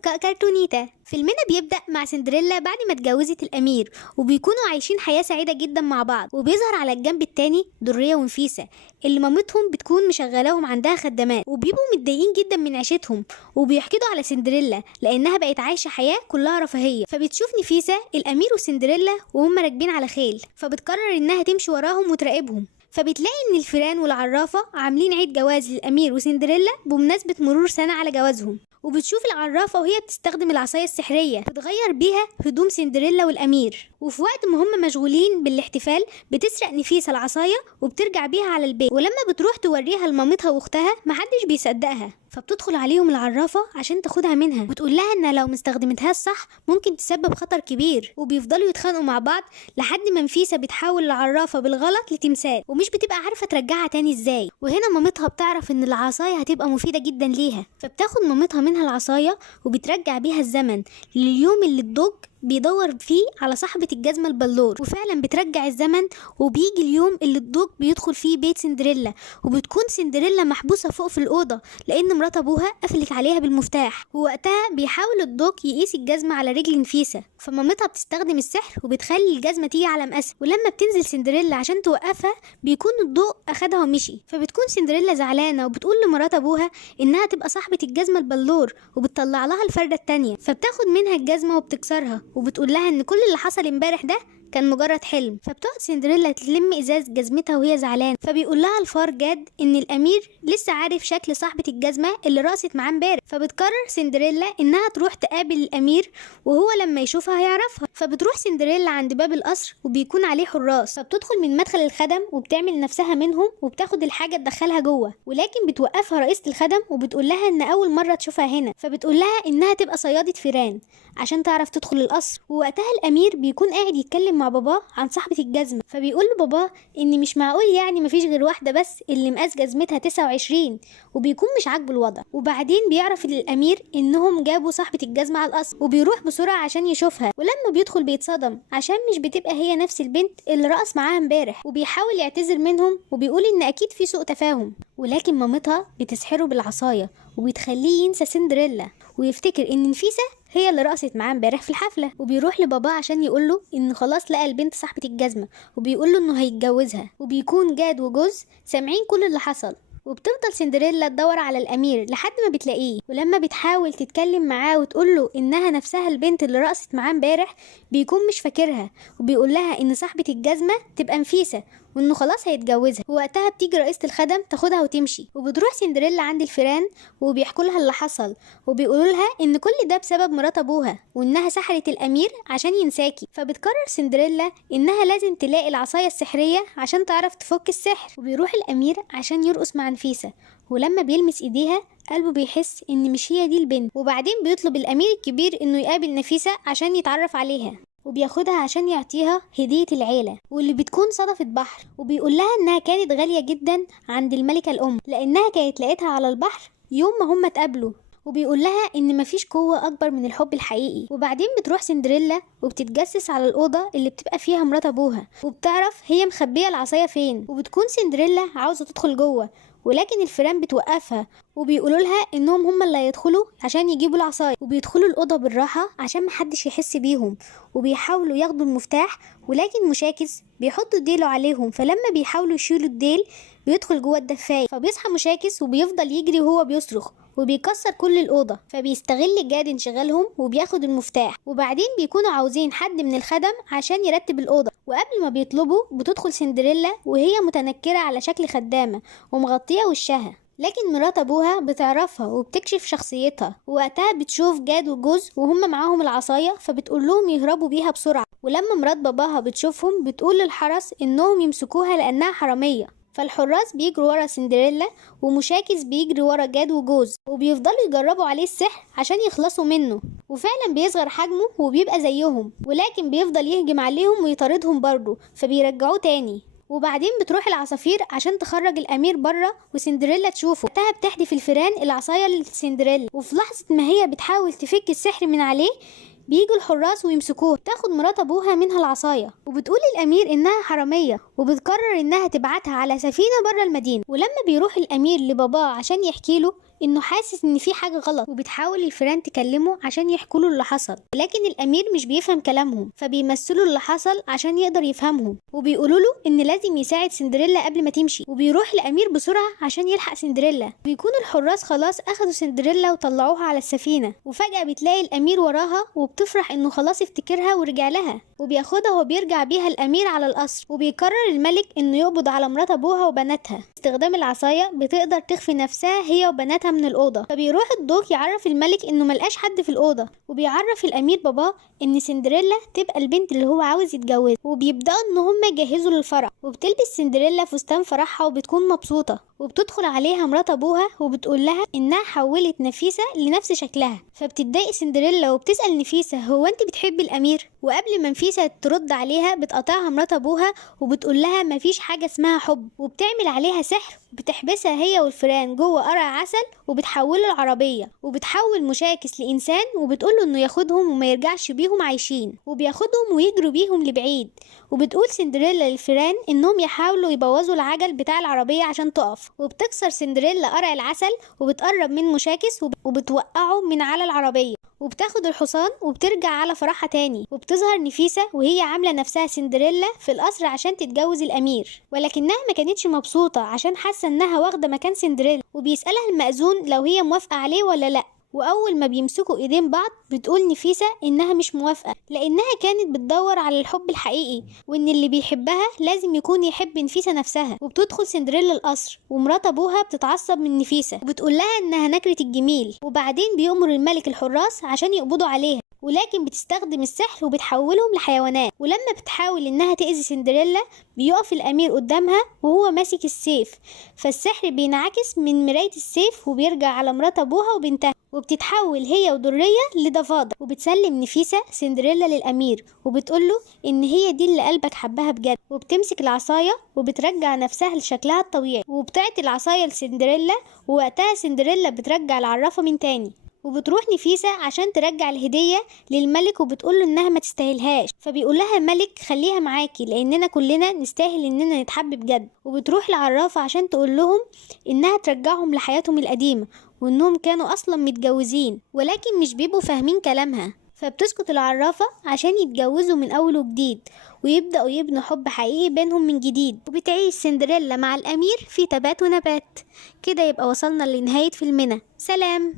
أصدقاء كرتونيتا. فيلمنا بيبدأ مع سندريلا بعد ما اتجوزت الأمير، وبيكونوا عايشين حياة سعيدة جدا مع بعض. وبيظهر على الجنب التاني درية ونفيسة اللي مامتهم بتكون مشغلاهم عندها خدامات، وبيبقوا متضايقين جدا من عيشتهم وبيحقدوا على سندريلا لأنها بقت عايشة حياة كلها رفاهية. فبتشوف نفيسة الأمير وسندريلا وهم راكبين على خيل، فبتقرر إنها تمشي وراهم وتراقبهم. فبتلاقي ان الفيران والعرافة عاملين عيد جواز للأمير وسندريلا بمناسبة مرور سنة على جوازهم. وبتشوف العرافة وهي بتستخدم العصاية السحرية بتغير بيها هدوم سندريلا والأمير. وفي وقت ما هم مشغولين بالاحتفال بتسرق نفيسة العصاية وبترجع بيها على البيت، ولما بتروح توريها لمامتها واختها محدش بيصدقها. فبتدخل عليهم العرافة عشان تاخدها منها وتقول لها ان لو مستخدمتهاش صح ممكن تسبب خطر كبير. وبيفضلوا يتخانقوا مع بعض لحد ما نفيسة بتحول العرافة بالغلط لتمثال ومش بتبقى عارفة ترجعها تاني ازاي. وهنا مامتها بتعرف ان العصاية هتبقى مفيدة جدا ليها، فبتاخد مامتها منها العصاية وبترجع بيها الزمن لليوم اللي الدوج بيدور فيه على صاحبة الجزمة البلور. وفعلا بترجع الزمن وبيجي اليوم اللي الدوج بيدخل فيه بيت سندريلا، وبتكون سندريلا محبوسة فوق في الأوضة لأن مرات أبوها قفلت عليها بالمفتاح. ووقتها بيحاول الدوج يقيس الجزمة على رجل نفيسة، فمامتها بتستخدم السحر وبتخلي الجزمة تيجي على مقاسها. ولما بتنزل سندريلا عشان توقفها بيكون الضوء أخدها ومشي. فبتكون سندريلا زعلانة وبتقول لمرات أبوها إنها تبقى صاحبة الجزمة البلور وبتطلع لها الفردة التانية، فبتاخد منها الجزمة وبتكسرها وبتقول لها ان كل اللي حصل امبارح ده كان مجرد حلم. فبتقعد سندريلا تلم ازاز جزمتها وهي زعلانه. فبيقول لها الفار جاد ان الامير لسه عارف شكل صاحبه الجزمه اللي رقصت معاه امبارح. فبتقرر سندريلا انها تروح تقابل الامير وهو لما يشوفها هيعرفها. فبتروح سندريلا عند باب القصر وبيكون عليه حراس، فبتدخل من مدخل الخدم وبتعمل نفسها منهم وبتاخد الحاجه تدخلها جوه، ولكن بتوقفها رئيسه الخدم وبتقول لها ان اول مره تشوفها هنا. فبتقول لها انها تبقى صياده فيران عشان تعرف تدخل القصر. ووقتها الامير بيكون قاعد يتكلم مع باباه عن صاحبة الجزمة، فبيقول لباباه ان مش معقول يعني مفيش غير واحدة بس اللي مقاس جزمتها 29، وبيكون مش عاجبه الوضع. وبعدين بيعرف الامير انهم جابوا صاحبة الجزمة على القصر وبيروح بسرعة عشان يشوفها. ولما بيدخل بيتصدم عشان مش بتبقى هي نفس البنت اللي رقص معاها امبارح، وبيحاول يعتذر منهم وبيقول ان اكيد في سوء تفاهم. ولكن مامتها بتسحره بالعصاية وبتخليه ينسى سندريلا ويفتكر ان نفيسة هي اللي رقصت معاه امبارح في الحفله. وبيروح لباباه عشان يقوله ان خلاص لقى البنت صاحبه الجزمه وبيقوله انه هيتجوزها. وبيكون جاد وجوز سامعين كل اللي حصل، وبتفضل سندريلا تدور على الامير لحد ما بتلاقيه. ولما بتحاول تتكلم معاه وتقوله انها نفسها البنت اللي رقصت معاه امبارح بيكون مش فاكرها، وبيقول لها ان صاحبه الجزمه تبقى نفيسه وانه خلاص هيتجوزها. ووقتها بتيجي رئيسة الخدم تاخدها وتمشي، وبتروح سندريلا عند الفيران وبيحكوا لها اللي حصل وبيقولوا لها ان كل ده بسبب مرات ابوها وانها سحرت الامير عشان ينساكي. فبتقرر سندريلا انها لازم تلاقي العصاية السحرية عشان تعرف تفك السحر. وبيروح الامير عشان يرقص مع نفيسة، ولما بيلمس ايديها قلبه بيحس ان مش هي دي البنت. وبعدين بيطلب الامير الكبير انه يقابل نفيسة عشان يتعرف عليها، وبياخدها عشان يعطيها هدية العيلة واللي بتكون صدفة بحر. وبيقول لها انها كانت غالية جدا عند الملكة الام لانها كانت لقيتها على البحر يوم ما هم اتقابلوا. وبيقول لها ان مفيش قوة اكبر من الحب الحقيقي. وبعدين بتروح سندريلا وبتتجسس على الأوضة اللي بتبقى فيها مرات ابوها وبتعرف هي مخبية العصاية فين. وبتكون سندريلا عاوزة تدخل جوه، ولكن الفيران بتوقفها وبيقولوا لها انهم هم اللي هيدخلوا عشان يجيبوا العصاية. وبيدخلوا الأوضة بالراحة عشان محدش يحس بيهم، وبيحاولوا ياخدوا المفتاح ولكن مشاكس بيحطوا ديله عليهم. فلما بيحاولوا يشيلوا الديل بيدخل جوه الدفاية، فبيصحى مشاكس وبيفضل يجري وهو بيصرخ وبيكسر كل الأوضة. فبيستغل جاد انشغالهم وبياخد المفتاح. وبعدين بيكونوا عاوزين حد من الخدم عشان يرتب الأوضة، وقبل ما بيطلبوا بتدخل سندريلا وهي متنكرة على شكل خدامة ومغطية وشها، لكن مرات ابوها بتعرفها وبتكشف شخصيتها. ووقتها بتشوف جاد وجوز وهم معاهم العصاية فبتقول لهم يهربوا بيها بسرعة. ولما مرات باباها بتشوفهم بتقول للحرس انهم يمسكوها لانها حرامية. فالحراس بيجروا ورا سندريلا ومشاكس بيجري ورا جاد وجوز وبيفضلوا يجربوا عليه السحر عشان يخلصوا منه. وفعلا بيصغر حجمه وبيبقى زيهم، ولكن بيفضل يهجم عليهم ويطاردهم برضه فبيرجعوه تاني. وبعدين بتروح العصافير عشان تخرج الامير بره وسندريلا تشوفه. وقتها بتحدف الفيران العصايه لسندريلا، وفي لحظه ما هي بتحاول تفك السحر من عليه بيجوا الحراس ويمسكوه. تاخد مرات ابوها منها العصايه وبتقول للامير انها حراميه، وبتقرر انها تبعتها على سفينه بره المدينه. ولما بيروح الامير لباباه عشان يحكي له انه حاسس ان في حاجه غلط، وبتحاول الفيران تكلمه عشان يحكوا له اللي حصل، لكن الامير مش بيفهم كلامهم، فبيمثلوا اللي حصل عشان يقدر يفهمهم، وبيقولوا له ان لازم يساعد سندريلا قبل ما تمشي. وبيروح الامير بسرعه عشان يلحق سندريلا. بيكون الحراس خلاص اخدوا سندريلا وطلعوها على السفينه، وفجاه بتلاقي الامير وراها وبتفرح انه خلاص افتكرها ورجع لها، وبياخدها وبيرجع بيها الامير على القصر. وبيقرر الملك انه يقبض على مرات ابوها وبناتها. باستخدام العصايه بتقدر تخفي نفسها هي وبناتها من الاوضه. فبيروح الضوء يعرف الملك انه ملقاش حد في الاوضه، وبيعرف الامير باباه ان سندريلا تبقى البنت اللي هو عاوز يتجوزها. وبيبداوا ان هم يجهزوا للفرح، وبتلبس سندريلا فستان فرحها وبتكون مبسوطه. وبتدخل عليها مرات ابوها وبتقول لها انها حولت نفيسه لنفس شكلها. فبتتضايق سندريلا وبتسال نفيسه هو انت بتحبي الامير؟ وقبل ما نفيسه ترد عليها بتقاطعها مرات ابوها وبتقول لها مفيش حاجه اسمها حب، وبتعمل عليها سحر، بتحبسها هي والفيران جوه قرع عسل وبتحوله العربيه، وبتحول مشاكس لانسان وبتقوله انه ياخدهم وما يرجعش بيهم عايشين، وبياخدهم ويجروا بيهم لبعيد. وبتقول سندريلا للفيران انهم يحاولوا يبوظوا العجل بتاع العربيه عشان تقف، وبتكسر سندريلا قرع العسل وبتقرب من مشاكس وبتوقعه من على العربيه، وبتاخد الحصان وبترجع على فرحها تاني. وبتظهر نفيسة وهي عاملة نفسها سندريلا في القصر عشان تتجوز الأمير، ولكنها ما كانتش مبسوطة عشان حاسة انها واخدة مكان سندريلا. وبيسألها المأذون لو هي موافقة عليه ولا لأ، وأول ما بيمسكوا إيدين بعض بتقول نفيسة إنها مش موافقة، لأنها كانت بتدور على الحب الحقيقي، وإن اللي بيحبها لازم يكون يحب نفيسة نفسها. وبتدخل سندريلا القصر، ومرات أبوها بتتعصب من نفيسة وبتقول لها إنها نكرة الجميل. وبعدين بيأمر الملك الحراس عشان يقبضوا عليها، ولكن بتستخدم السحر وبتحولهم لحيوانات. ولما بتحاول إنها تأذي سندريلا بيقف الأمير قدامها وهو ماسك السيف، فالسحر بينعكس من مراية السيف وبيرجع على مرات أبوها وبنتها، وبتتحول هي ودرية لضفادع. وبتسلم نفيسة سندريلا للأمير وبتقوله إن هي دي اللي قلبك حبها بجد. وبتمسك العصاية وبترجع نفسها لشكلها الطبيعي، وبتعطي العصاية لسندريلا، ووقتها سندريلا بترجع العرافة من تاني. وبتروح نفيسة عشان ترجع الهدية للملك وبتقوله انها ما تستاهلهاش، فبيقول لها الملك خليها معاكي لاننا كلنا نستاهل اننا نتحب بجد. وبتروح لعرافة عشان تقول لهم انها ترجعهم لحياتهم القديمة، وانهم كانوا اصلا متجوزين ولكن مش بيبقوا فاهمين كلامها. فبتسكت العرافة عشان يتجوزوا من اول وجديد، ويبدأوا يبنوا حب حقيقي بينهم من جديد. وبتعيش سندريلا مع الامير في تبات ونبات. كده يبقى وصلنا لنهاية فيلمنا. سلام.